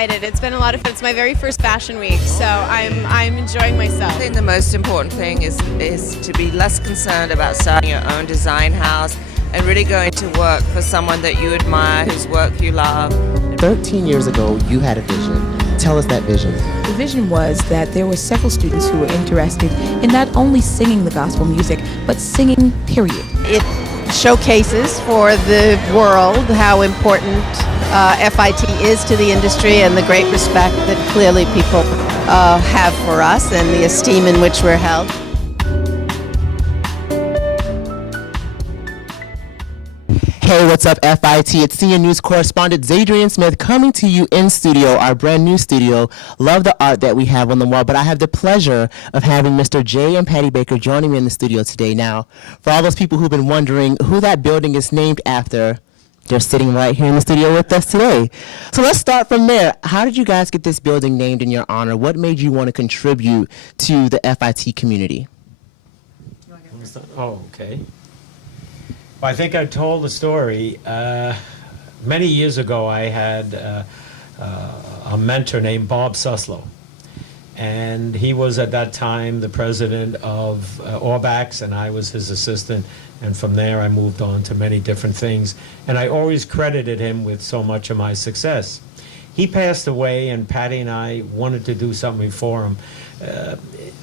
excited. It's been a lot of fun. It's my very first fashion week, so I'm enjoying myself. I think the most important thing is to be less concerned about starting your own design house and really going to work for someone that you admire, whose work you love. 13 years ago, you had a vision. Tell us that vision. The vision was that there were several students who were interested in not only singing the gospel music, but singing, period. It showcases for the world how important FIT is to the industry and the great respect that clearly people have for us and the esteem in which we're held. Hey, what's up, FIT? It's senior news correspondent Zadrian Smith coming to you in studio, our brand new studio. Love the art that we have on the wall, but I have the pleasure of having Mr. Jay and Patty Baker joining me in the studio today. Now, for all those people who've been wondering who that building is named after, they're sitting right here in the studio with us today. So let's start from there. How did you guys get this building named in your honor? What made you want to contribute to the FIT community? Oh, okay. Well, I think I told the story. Many years ago, I had a mentor named Bob Suslow. And he was at that time the president of Orbax, and I was his assistant. And from there, I moved on to many different things. And I always credited him with so much of my success. He passed away, and Patty and I wanted to do something for him.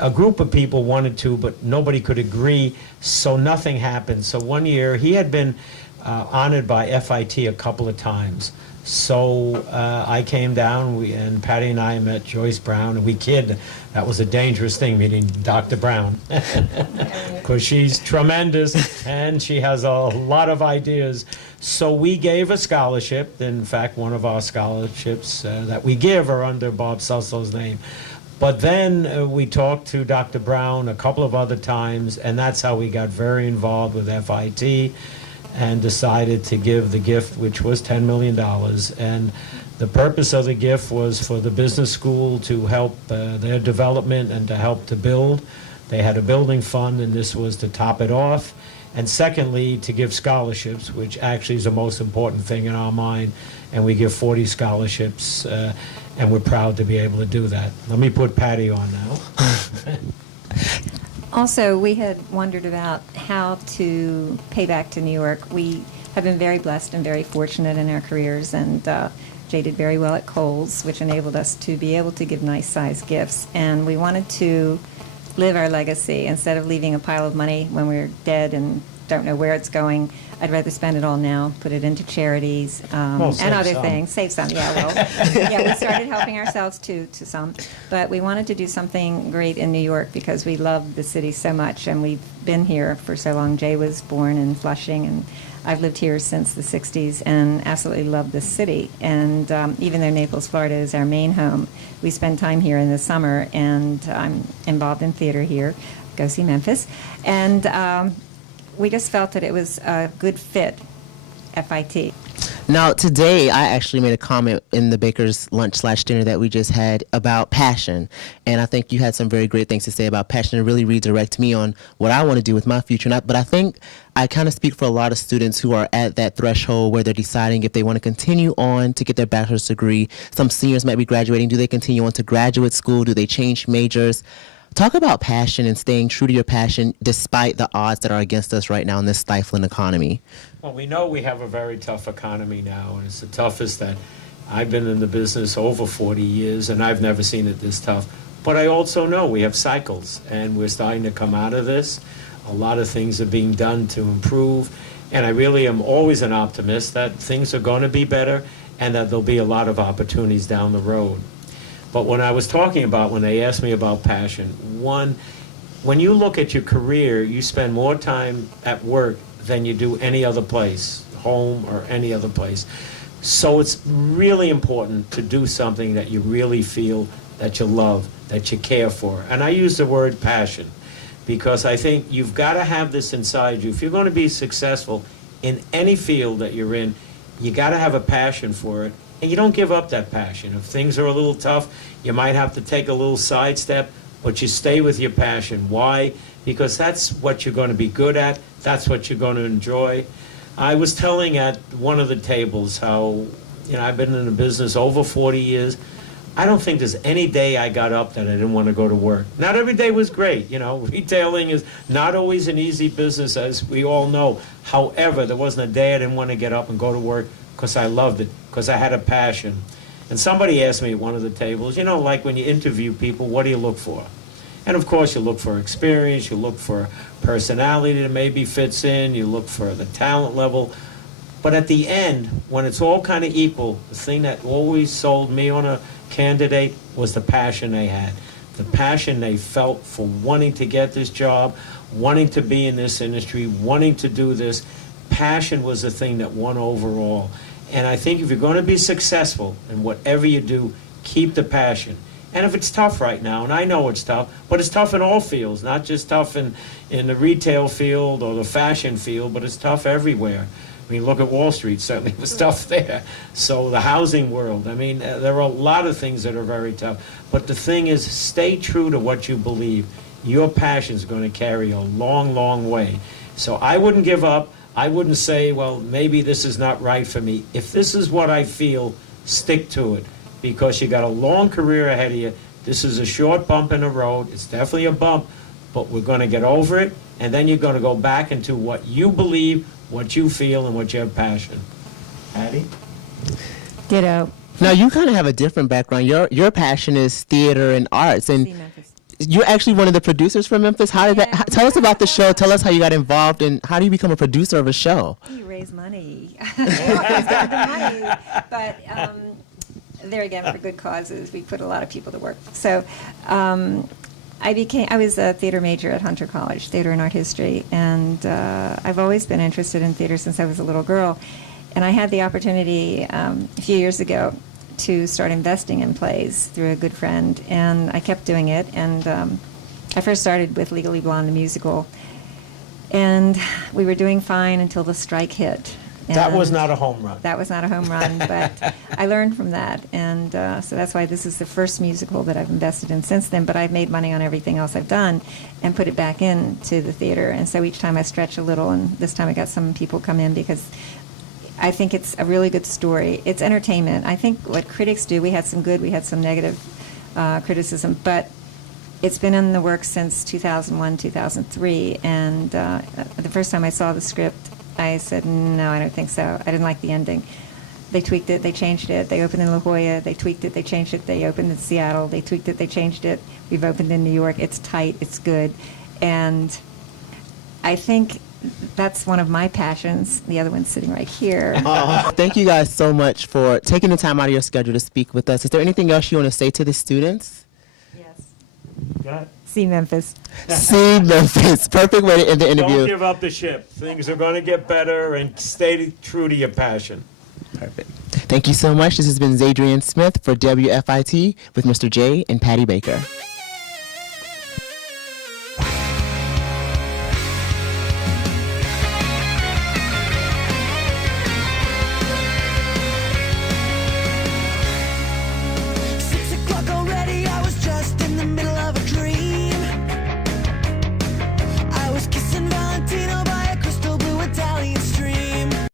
A group of people wanted to, but nobody could agree, so nothing happened. So one year, he had been honored by FIT a couple of times. So I came down, and Patty and I met Joyce Brown, and we kid. That was a dangerous thing, meeting Dr. Brown, because she's tremendous, and she has a lot of ideas. So we gave a scholarship. In fact, one of our scholarships that we give are under Bob Suslow's name. But then we talked to Dr. Brown a couple of other times, and that's how we got very involved with FIT and decided to give the gift, which was $10 million. And the purpose of the gift was for the business school to help their development and to help to build. They had a building fund, and this was to top it off. And secondly, to give scholarships, which actually is the most important thing in our mind. And we give 40 scholarships. And we're proud to be able to do that. Let me put Patty on now. Also, we had wondered about how to pay back to New York. We have been very blessed and very fortunate in our careers, and Jay did very well at Kohl's, which enabled us to be able to give nice-sized gifts. And we wanted to live our legacy. Instead of leaving a pile of money when we're dead and don't know where it's going, I'd rather spend it all now, put it into charities and other things. Save some, yeah, well. Yeah, we started helping ourselves to some. But we wanted to do something great in New York because we love the city so much, and we've been here for so long. Jay was born in Flushing, and I've lived here since the 60s and absolutely love this city. And even though Naples, Florida is our main home, we spend time here in the summer, and I'm involved in theater here. Go see Memphis. And we just felt that it was a good fit, FIT. Now, today, I actually made a comment in the Baker's lunch/dinner that we just had about passion. And I think you had some very great things to say about passion and really redirect me on what I want to do with my future. But I think I kind of speak for a lot of students who are at that threshold where they're deciding if they want to continue on to get their bachelor's degree. Some seniors might be graduating. Do they continue on to graduate school? Do they change majors? Talk about passion and staying true to your passion despite the odds that are against us right now in this stifling economy. Well, we know we have a very tough economy now, and it's the toughest that I've been in the business over 40 years, and I've never seen it this tough. But I also know we have cycles, and we're starting to come out of this. A lot of things are being done to improve, and I really am always an optimist that things are going to be better and that there'll be a lot of opportunities down the road. But when I was talking about, when they asked me about passion, one, when you look at your career, you spend more time at work than you do any other place, home or any other place. So it's really important to do something that you really feel that you love, that you care for. And I use the word passion because I think you've got to have this inside you. If you're going to be successful in any field that you're in, you got to have a passion for it. And you don't give up that passion. If things are a little tough, you might have to take a little sidestep, but you stay with your passion. Why? Because that's what you're going to be good at. That's what you're going to enjoy. I was telling at one of the tables how I've been in the business over 40 years. I don't think there's any day I got up that I didn't want to go to work. Not every day was great. Retailing is not always an easy business, as we all know. However, there wasn't a day I didn't want to get up and go to work because I loved it, because I had a passion. And somebody asked me at one of the tables, like when you interview people, what do you look for? And of course, you look for experience, you look for personality that maybe fits in, you look for the talent level. But at the end, when it's all kind of equal, the thing that always sold me on a candidate was the passion they had. The passion they felt for wanting to get this job, wanting to be in this industry, wanting to do this. Passion was the thing that won overall. And I think if you're going to be successful in whatever you do, keep the passion. And if it's tough right now, and I know it's tough, but it's tough in all fields, not just tough in the retail field or the fashion field, but it's tough everywhere. I mean, look at Wall Street, certainly it was tough there. So the housing world, I mean, there are a lot of things that are very tough. But the thing is, stay true to what you believe. Your passion is going to carry a long, long way. So I wouldn't give up. I wouldn't say, well, maybe this is not right for me. If this is what I feel, stick to it, because you got a long career ahead of you. This is a short bump in the road. It's definitely a bump, but we're going to get over it, and then you're going to go back into what you believe, what you feel, and what you have passion. Patty? Ditto. Now, you kind of have a different background. Your passion is theater and arts, and you're actually one of the producers from Memphis. How did that? Tell us about the show. Tell us how you got involved, and how do you become a producer of a show? You raise money. But there again, for good causes, we put a lot of people to work. So I was a theater major at Hunter College, theater and art history, and I've always been interested in theater since I was a little girl. And I had the opportunity a few years ago to start investing in plays through a good friend, and I kept doing it. And I first started with Legally Blonde, the musical, and we were doing fine until the strike hit. That was And not a home run. That was not a home run, but I learned from that, and so that's why this is the first musical that I've invested in since then, but I've made money on everything else I've done and put it back into the theater, and so each time I stretch a little, and this time I got some people come in because I think it's a really good story. It's entertainment. I think what critics do, we had some good, we had some negative criticism, but it's been in the works since 2001, 2003, and the first time I saw the script, I said, no, I don't think so. I didn't like the ending. They tweaked it, they changed it. They opened in La Jolla, they tweaked it, they changed it. They opened in Seattle, they tweaked it, they changed it. We've opened in New York. It's tight, it's good. And I think that's one of my passions. The other one's sitting right here. Thank you guys so much for taking the time out of your schedule to speak with us. Is there anything else you want to say to the students? Yes. Go ahead. See Memphis. See Memphis. Perfect way to end the interview. Don't give up the ship. Things are going to get better, and stay true to your passion. Perfect. Thank you so much. This has been Zadrian Smith for WFIT with Mr. J and Patty Baker.